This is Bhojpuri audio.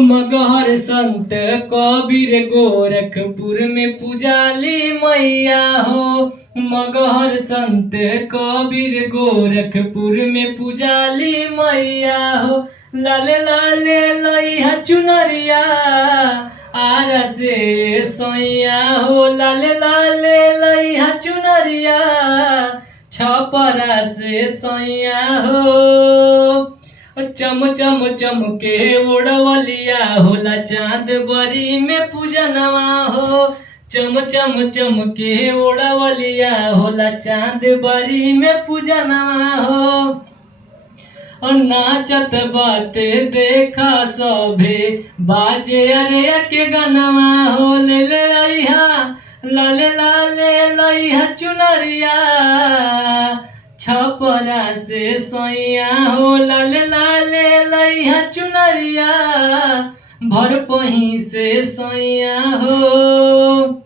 मगहर संत कबीर गोरखपुर में पुजाली मैया हो। मगहर संत कबीर गोरखपुर में पुजाली मैया हो। लाले लाले लइहा चुनरिया आरा से सैया हो। लाले लाले लइहा चुनरिया छपरा से सैया हो। चम चम चम के ओढ़वलिया होला चांद बरी में पूजनवा हो। चम चम चम के ओढ़वलिया होला चांद बरी में पूजनवा हो। और नाचत बाटे देखा सभे बाजे अरे के गनवा हो। ले ले अइहा लाले लाले लइहा चुनरिया छपरा से सैया हो। लाले लाले लइहा चुनरिया भर पही से सैया हो।